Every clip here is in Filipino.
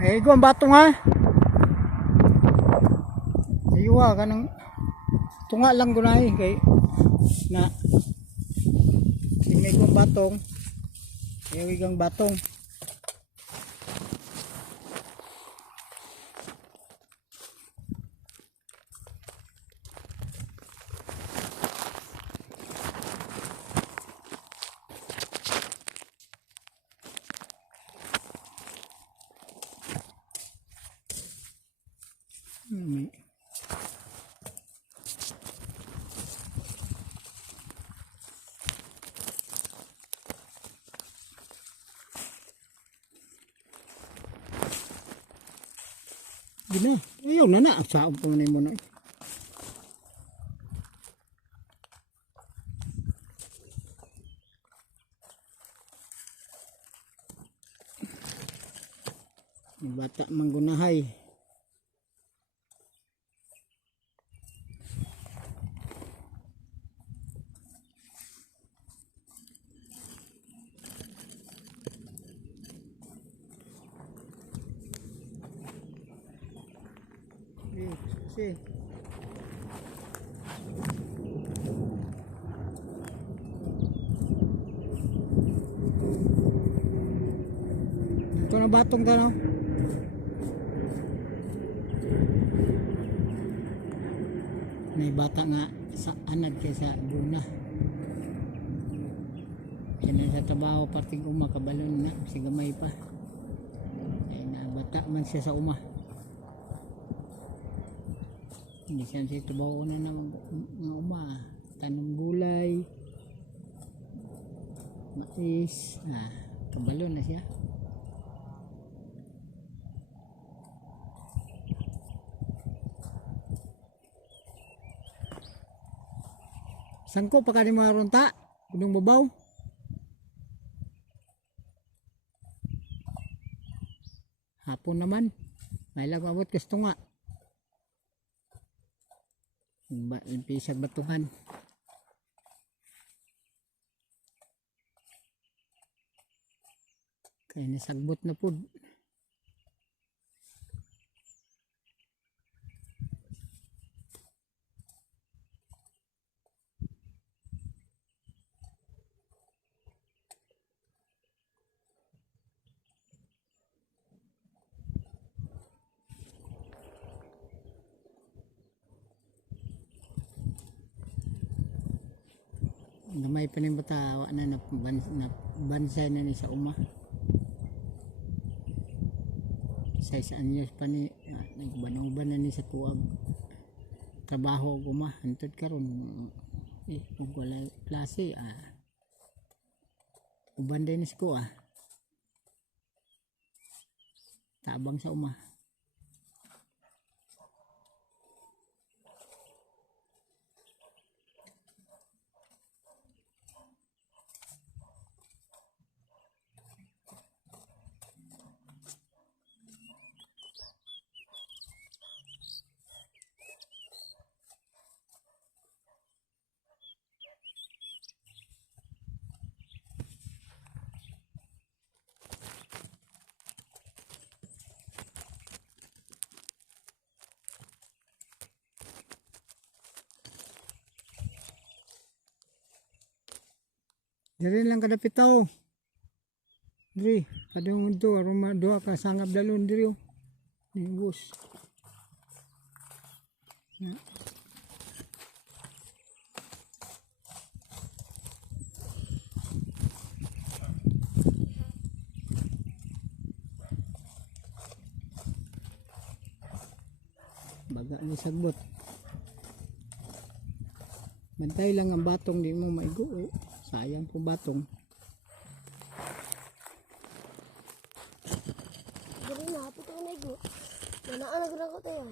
Eh, ikaw ang batong ha. Iwa ka ng tunga lang gunay kay na may kong batong. Iwi kang batong. Gina, ayaw na na. Saan po na mo na. Bata manggunahay. Kasi ito na batong ka no? May bata nga sa anad kaysa guna. Yan sa trabaho parting uma kabalon na sigamay pa. Ay na bata man siya sa uma. Hindi siya sa trabaho na ng uma. Tanong gulay, mais, kabalon na siya. Sangko pa ka ni mga ronta, unong babaw. Hapon naman, may lang abot gusto nga. Limpisag batuhan. Kaya nasagbot na po. Gamay pa rin bata na bansay na ni sa uma. 6 anyos pa ni nagbanong-ban na ni sa tuwag trabaho uma hantod karon kung wala klase uban din ko tabang sa uma. Diri lang kada pitaw. Diri, kadung doa ka sangab dalon diri. Bus. Baga ni sagbot. Bantay lang ang batong di mo maigo. Sayang po batong. Dali na, hapit ko na igo. Nanaan na ko tayo.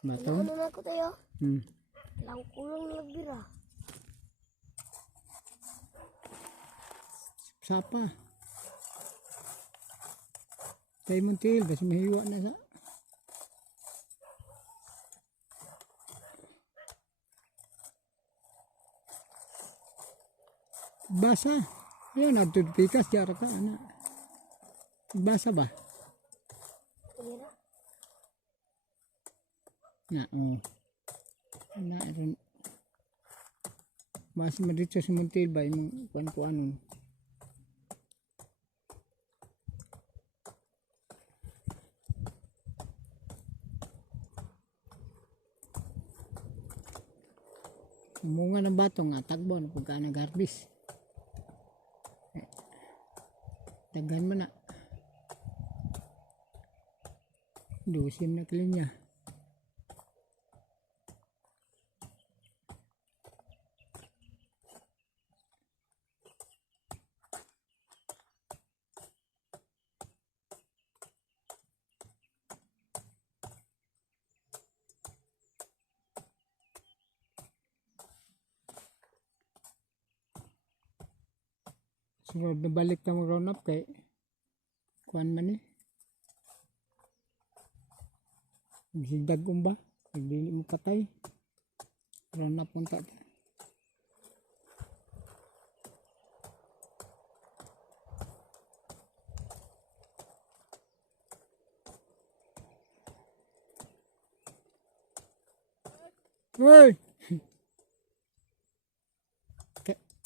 Batong? Nanaan na ko tayo. Lang kulang nagbira. Sapa. Tayo muntil, kasi mahiwa na sa. Basa. Ayun, nagtutpikas, diara ka, anak. Basa ba? Na, oh. Na, ron. Mas madito sa Montil ba, yung kuan-kuanon. Munga ng batong nga, tagbo na pagka nag-harvest. Daghan mo na. Dusim na kalinya. Sunod na balik na mag-round up kay kuan man eh. Sigdag ba? Nagdili mo patay. Round up punta. Hoy!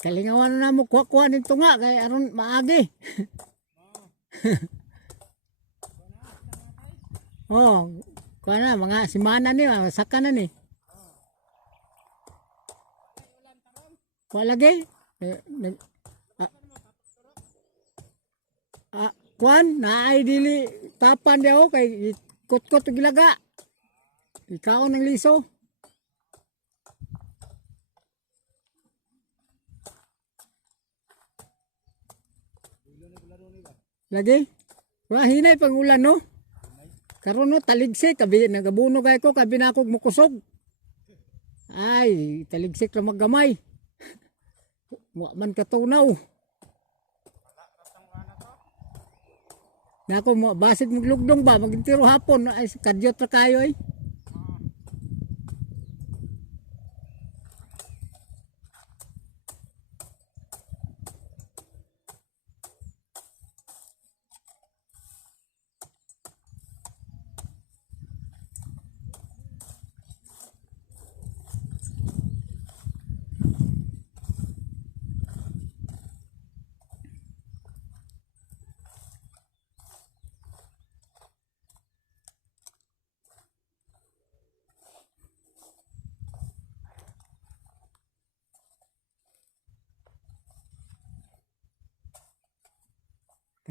Kalingawan na mo kuha-kuha nito nga kay aron maagi. Oh, kuha na mga simana ni, saka na ni. Kuha lagi. Kuan na ay dili tapan di ako kay kot-kot gilaga. Ikaw ng liso. Lagi? Wah, hinay pang ulan no? Karon no, taligsik, kabi, nagabuno kay ko, kabi na akong mukusog. Ay, taligsik na maggamay. Wa man katunaw. Na ako mo, basit maglugdong ba, magintiro hapon, ay kadyot ra kayo ay.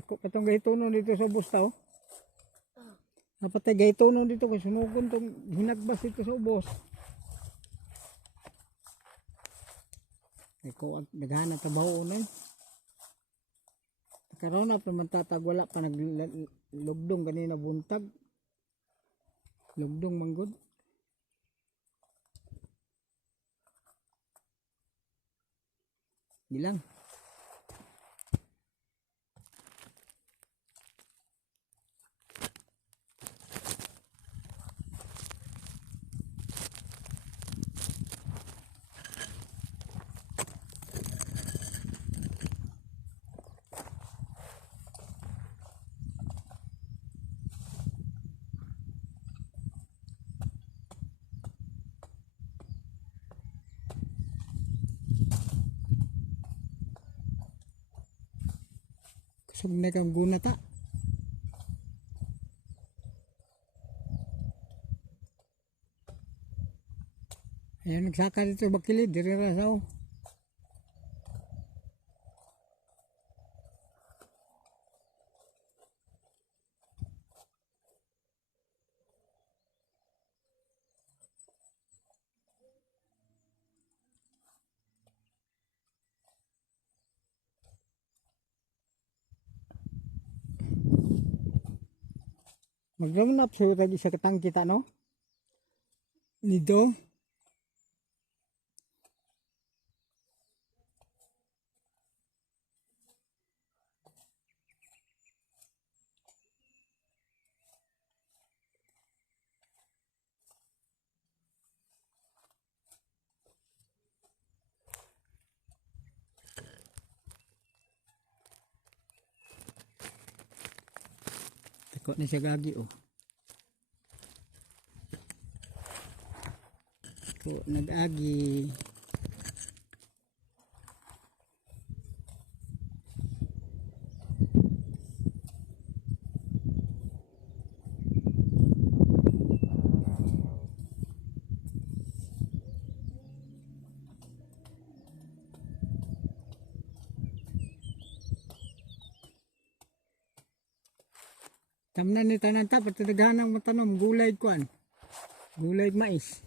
Ako katong gaytonon dito sa ubos tao. Napatay gaytonon dito kay sunugon tong hinagbas dito sa ubos. Eko daghan ta bawo nay. Karon na pa man tatag wala pa naglugdong kanina buntag. Lugdong manggod. Bilang. Kusog na kang guna ta. Ayan nagsaka dito bakilid, diri rasaw. Mag-round up so tadi sa katang kita no. Nito. Takot na siya gagi oh. po nag-agi. Tamnan ni tanan ta patadaghanang matanom gulay kuan. Gulay mais.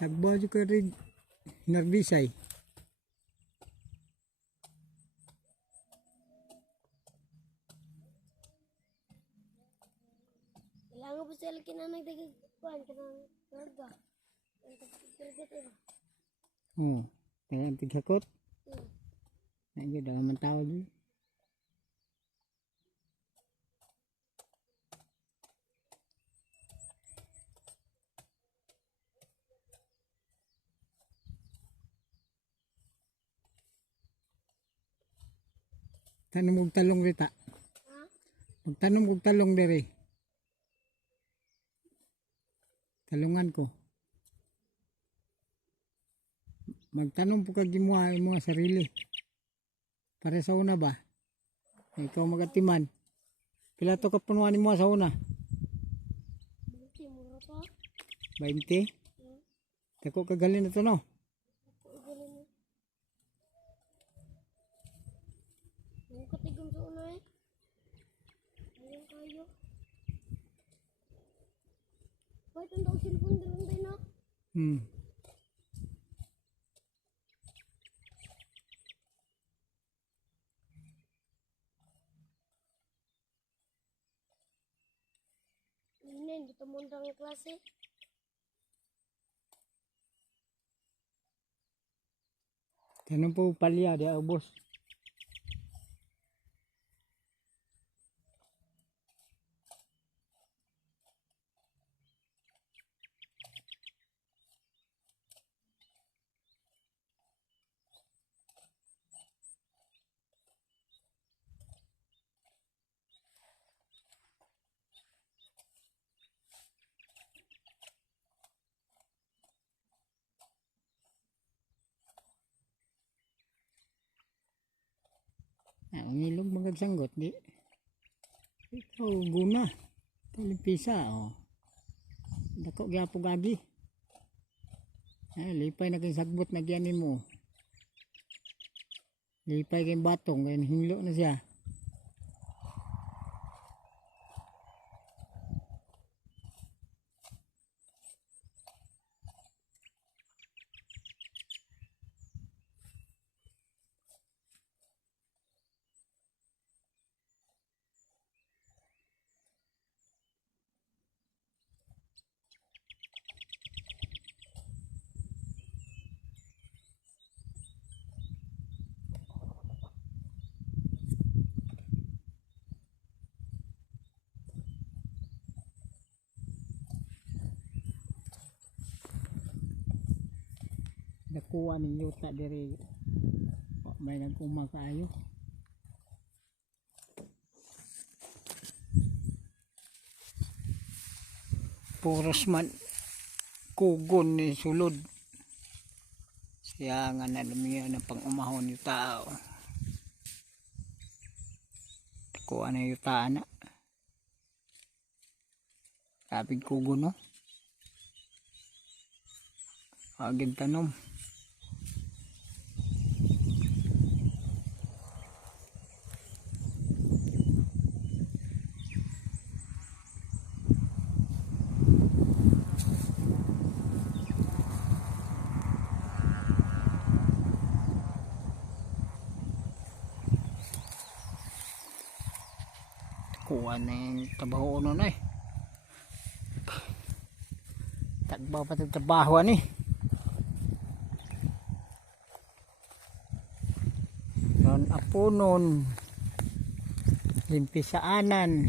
Tagbaw jud ka rig narbisay. Kailangan po sila kinanagdagag kuhan kanang narga. Ang tagpirgat ito. Oh, tanan tighakot. Hmm. Nangyay daw man tao di. Tanom og talong rita. Ha? Magtanom og talong dere. Talungan ko. Magtanom po kag gimuha mga sarili. Para sa una ba? Ikaw magatiman. Pila to ka punuan mo sa una? Buti mo to. 20. Hmm. Dako kagalin na to no. Ugalin mo. Yung katigong sa una eh. Ayun kayo. Bakit ang daw cellphone doon tayo na? Hmm. Inen, dito mo ang klase. Tanom po palya di ubos. Ang ilog magagsanggot di. Ikaw guna. Kalimpisa oh. Dako gyapon gagi. Ay lipay na kay sagbot na gianin mo. Lipay kay batong kay hinlo na siya. Nakuha ng yuta diri. May nagkuma kaayo. Puros man kugon ni sulod. Siya nga nalumiya na pang umahon yung tao. Nakuha na yung taan na. Sabing kugon no. Agad tanom. Kuha na yung trabaho nun eh. Tagbaw pa ito trabaho ni. Yon apunon. Limpisaanan.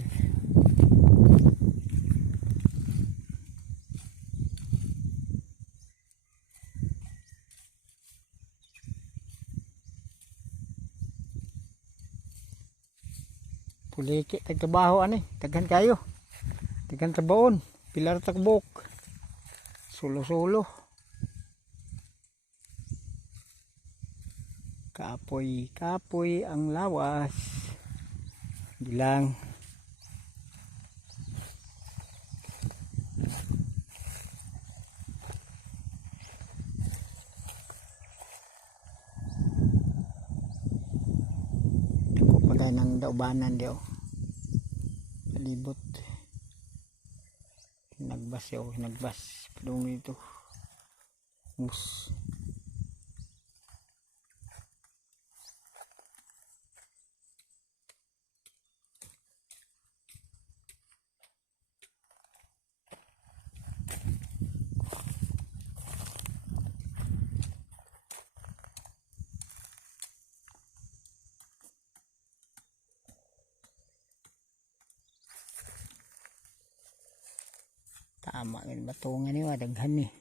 Puliki tagtrabaho ani, taghan kayo. Taghan trabaon, pilar tagbok. Sulo-sulo. Kapoy ang lawas. Bilang. Ako pa tayo ng daubanan diyo. Palibot. Nagbas yun. Nagbas. Padung ito. Mus. Tama yun batungan niya daghan eh.